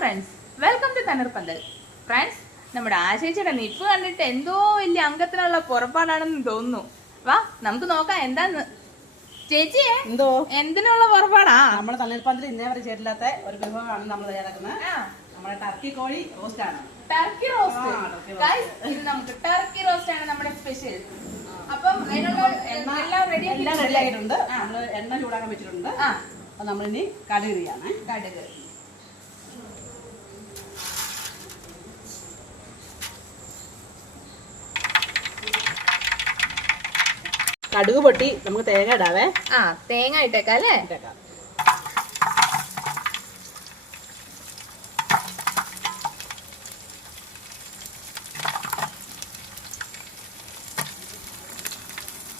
Friends, welcome to Thanneerpanthal. Friends, നമ്മുടെ ആശേച്ചിയുടെ നിപ്പ് കണ്ടിട്ട് എന്തോ വലിയ അംഗത്തിനുള്ള പുറപ്പാടാണെന്ന് തോന്നുന്നു. വാ നമുക്ക് നോക്കാം എന്താന്ന്. ചേച്ചിയെ എന്തോ എന്തിനുള്ള പുറപ്പാടാ? നമ്മുടെ തണ്ണീർപ്പന്തൽ ഇന്നേ വരെ ചെയ്തില്ലാത്ത ഒരു വിഭവമാണ് നമ്മൾ തയ്യാറാക്കുന്നത്. നമ്മുടെ ടർക്കി കോഴി റോസ്റ്റ് ആണ്. Turkey roast. ഇത് നമുക്ക് ടർക്കി റോസ്റ്റ് ആണ് നമ്മുടെ സ്പെഷ്യൽ. അപ്പം അതിനുള്ള എല്ലാം റെഡി ആയിട്ടുണ്ട്. നമ്മൾ എണ്ണ ചൂടാക്കാൻ വെച്ചിട്ടുണ്ട്. അപ്പൊ നമ്മളിനി കടുക് ചെയ്യാണ്. കടുക് കടുക് പൊട്ടി നമുക്ക് തേങ്ങ ഇടാവേ. തേങ്ങ ഇട്ടേക്കാം അല്ലേ?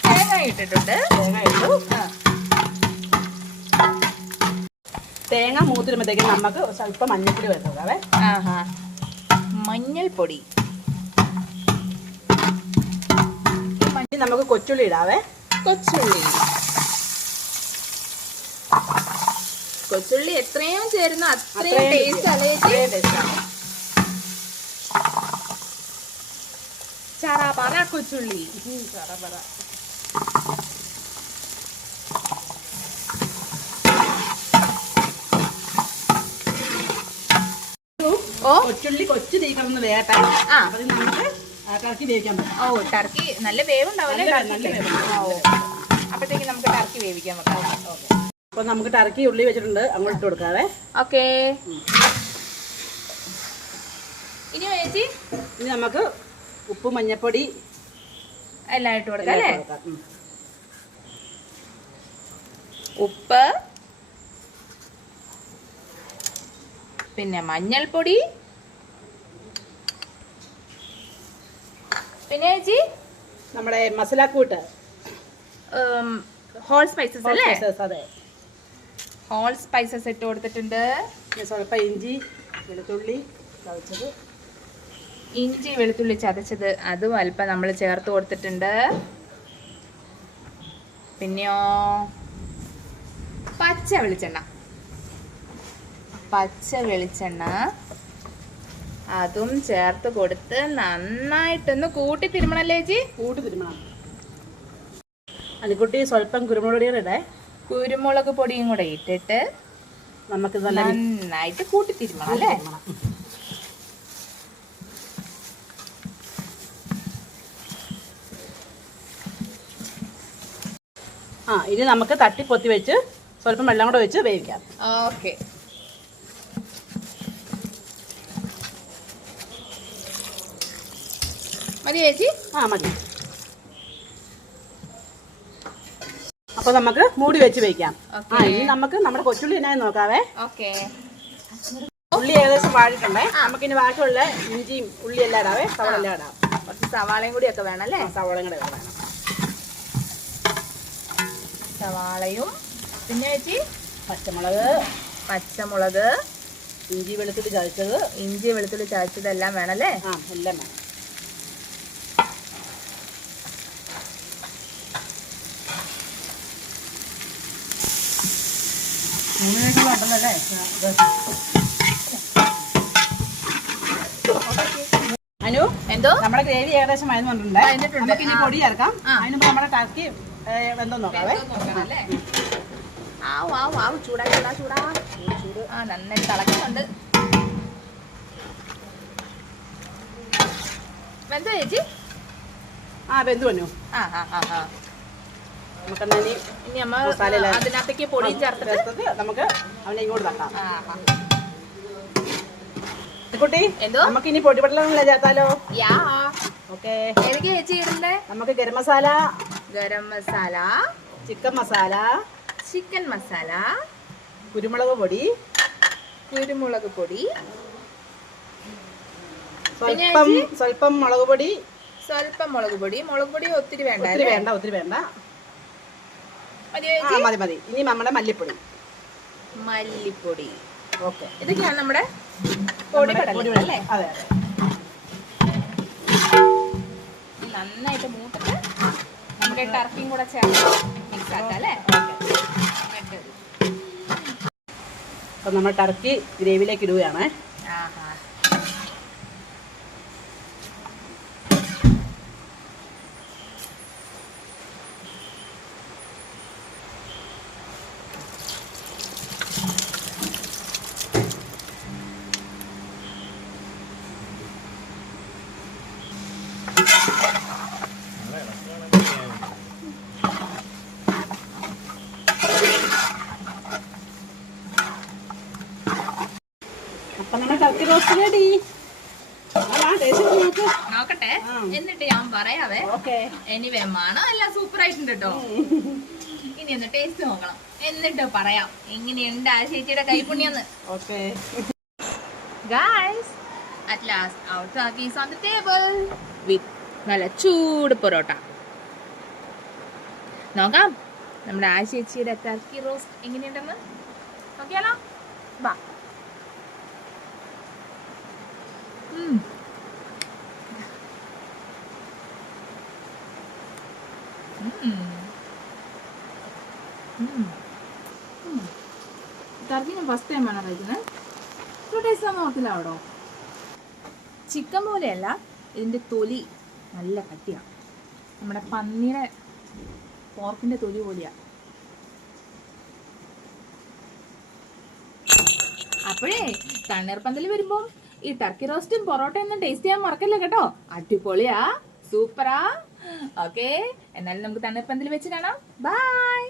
തേങ്ങ ഇട്ടിട്ടുണ്ട്. തേങ്ങ മൂത്തിരുമ്പോഴത്തേക്ക് നമുക്ക് സ്വല്പം മഞ്ഞൾപ്പൊടി വരുന്നതാവേ. മഞ്ഞൾപ്പൊടി. നമുക്ക് കൊച്ചുള്ളി ഇടാവേ. കൊച്ചുള്ളി എത്രയും ചേരുന്ന അത്രയും ടേസ്റ്റ് അല്ലേ? ചറപറ കൊച്ചുള്ളി. കൊച്ചുള്ളി കൊച്ചു തീക്കണമെന്ന് വേട്ടെ. നമുക്ക് ടർക്കി വേവിക്കാൻ പറ്റും. ടർക്കി നല്ല വേവുണ്ടാവല്ലേ? അപ്പഴത്തേക്ക് നമുക്ക് ടർക്കി വേവിക്കാൻ വെക്കാം. അപ്പൊ നമുക്ക് ടർക്കി ഉള്ളി വെച്ചിട്ടുണ്ട്, അങ്ങോട്ട് ഇട്ട് കൊടുക്കാവേ. ഓക്കേ. ഇനി ചേച്ചി ഇനി നമുക്ക് ഉപ്പ് മഞ്ഞപ്പൊടി എല്ലാം ഇട്ട് കൊടുക്കാം അല്ലേ? ഉപ്പ്, പിന്നെ മഞ്ഞൾപ്പൊടി, പിന്നെ ചേച്ചി നമ്മുടെ മസാലക്കൂട്ട് ഹോൾ സ്പൈസസ് അല്ലേ? അതെ, ഹോൾ സ്പൈസസ് ഇട്ട് കൊടുത്തിട്ടുണ്ട്. സ്വല്പം ഇഞ്ചി വെളുത്തുള്ളി ചതച്ചത്. ഇഞ്ചി വെളുത്തുള്ളി ചതച്ചത് അതും അല്പം നമ്മൾ ചേർത്ത് കൊടുത്തിട്ടുണ്ട്. പിന്നെയോ പച്ച വെളിച്ചെണ്ണ അതും ചേർത്ത് കൊടുത്ത് നന്നായിട്ടൊന്ന് കൂട്ടി തിരുമണല്ലേ ചേച്ചി? കൂട്ടി തിരുമണം. അനിക്കുട്ടി സ്വല്പം കുരുമുളക് പൊടിയും ഇടേ. കുരുമുളക് പൊടിയും കൂടെ ഇട്ടിട്ട് നമുക്ക് നന്നായിട്ട് കൂട്ടി തിരുമണം അല്ലേ? ഇനി നമുക്ക് തട്ടി പൊത്തി വെച്ച് സ്വല്പം വെള്ളം കൂടെ വെച്ച് വേവിക്കാം. ഓക്കെ. മതി ചേച്ചി? മതി. അപ്പൊ നമുക്ക് മൂടി വെച്ച് വെക്കാം. ഇനി നമുക്ക് നമ്മുടെ കൊച്ചുള്ളി എന്നാ നോക്കാവേ. ഓക്കെ. ഉള്ളി ഏകദേശം വാടിയിട്ടുണ്ടേ. നമുക്കിനി ബാക്കിയുള്ള ഇഞ്ചിയും ഉള്ളി എല്ലാം ഇടാവേ. സവാള എല്ലാം ഇടാം. കുറച്ച് സവാളയും കൂടി ഒക്കെ വേണം അല്ലേ? സവാളയും കൂടെ വേണം. സവാളയും പിന്നെ ചേച്ചി പച്ചമുളക്, ഇഞ്ചി വെളുത്തുള്ളി ചതച്ചത് എല്ലാം വേണം അല്ലേ? എല്ലാം വേണം. അനു, എന്തോ നമ്മുടെ ഗ്രേവി ഏകദേശം വന്നിട്ടുണ്ട്. നമുക്ക് ഇനി പൊടി ചേർക്കാം. അതിന് നമ്മുടെ ടർക്കി വെന്തോ നോക്കാവേ. ചൂടാ നന്നായി തിളക്കുന്നുണ്ട്. വെന്തോ ചേച്ചി? വെന്തു വന്നു. ഇനി നമ്മൾ അതിനകത്തേക്ക് പൊടിയും ചേർത്തിട്ട് നമുക്ക് അവനെ ഇങ്ങോട്ട് തട്ടാം. കുട്ടി, എന്തോ നമുക്ക് ഇനി പൊടിപടലങ്ങളെ ചേർത്താലോ? ഓക്കെ. ഏതൊക്കെ ചേച്ചി ഇടണ്ടേ? നമുക്ക് ഗരം മസാല, ചിക്കൻ മസാല, കുരുമുളക് പൊടി, സ്വല്പം മുളക് പൊടി. മുളക് പൊടി ഒത്തിരി വേണ്ട. മതി. ഇനി നമ്മുടെ മല്ലിപ്പൊടി. ഓക്കെ. ഇതൊക്കെയാണ് നമ്മുടെ പൊടിപടലങ്ങൾ അല്ലേ? അതെ. നന്നായിട്ട് മൂത്തിട്ട് നമ്മുടെ ടർക്കിയും കൂടെ ചേർത്ത് മിക്സ് ആക്കാം അല്ലേ? അപ്പം നമ്മൾ ടർക്കി ഗ്രേവിയിലേക്ക് ഇടുകയാണ്. ആഹാ. അപ്പൊ നമ്മുടെ ടർക്കി റോസ്റ്റ് റെഡി. ടേസ്റ്റ് നോക്ക്. നോക്കട്ടെ, എന്നിട്ട് ഞാൻ പറയാവേ. ഓക്കെ. എനിവേ മണം എല്ലാം സൂപ്പർ ആയിട്ടുണ്ട് കേട്ടോ. ഇനി ഒന്ന് ടേസ്റ്റ് നോക്കണം, എന്നിട്ട് പറയാം എങ്ങനെയുണ്ട് ആ ചേച്ചിയുടെ കൈപ്പുണ്യെന്ന്. Okay. Guys, at last our turkey is on the table with നല്ല ചൂട് പൊറോട്ട. നോക്കാം നമ്മുടെ ആ ചേച്ചിയുടെ ടർക്കി റോസ്റ്റ് എങ്ങനെയുണ്ടെന്ന്. നോക്കിയാലോ, വാ. ടർക്കി ഞാൻ ഫസ്റ്റ് ടൈം ആണ് കഴിക്കുന്നത്. ടേസ്റ്റ് ഒന്നും ഓർത്തില്ല അവിടെ. ചിക്കൻ പോലെയല്ല, ഇതിൻ്റെ തൊലി നല്ല കട്ടിയാണ്. നമ്മുടെ പന്നിയുടെ പോർക്കിൻ്റെ തൊലി പോലെയാണ്. അപ്പോഴേ തണ്ണീർപ്പന്തൽ വരുമ്പോൾ ഈ ടർക്കി റോസ്റ്റും പൊറോട്ടയൊന്നും ടേസ്റ്റ് ചെയ്യാൻ മറക്കല്ല കേട്ടോ. അടിപൊളിയാ, സൂപ്പറാ. ഓക്കെ, എന്നാലും നമുക്ക് തണ്ണീർപ്പന്തൽ വെച്ച് കാണാം. ബൈ.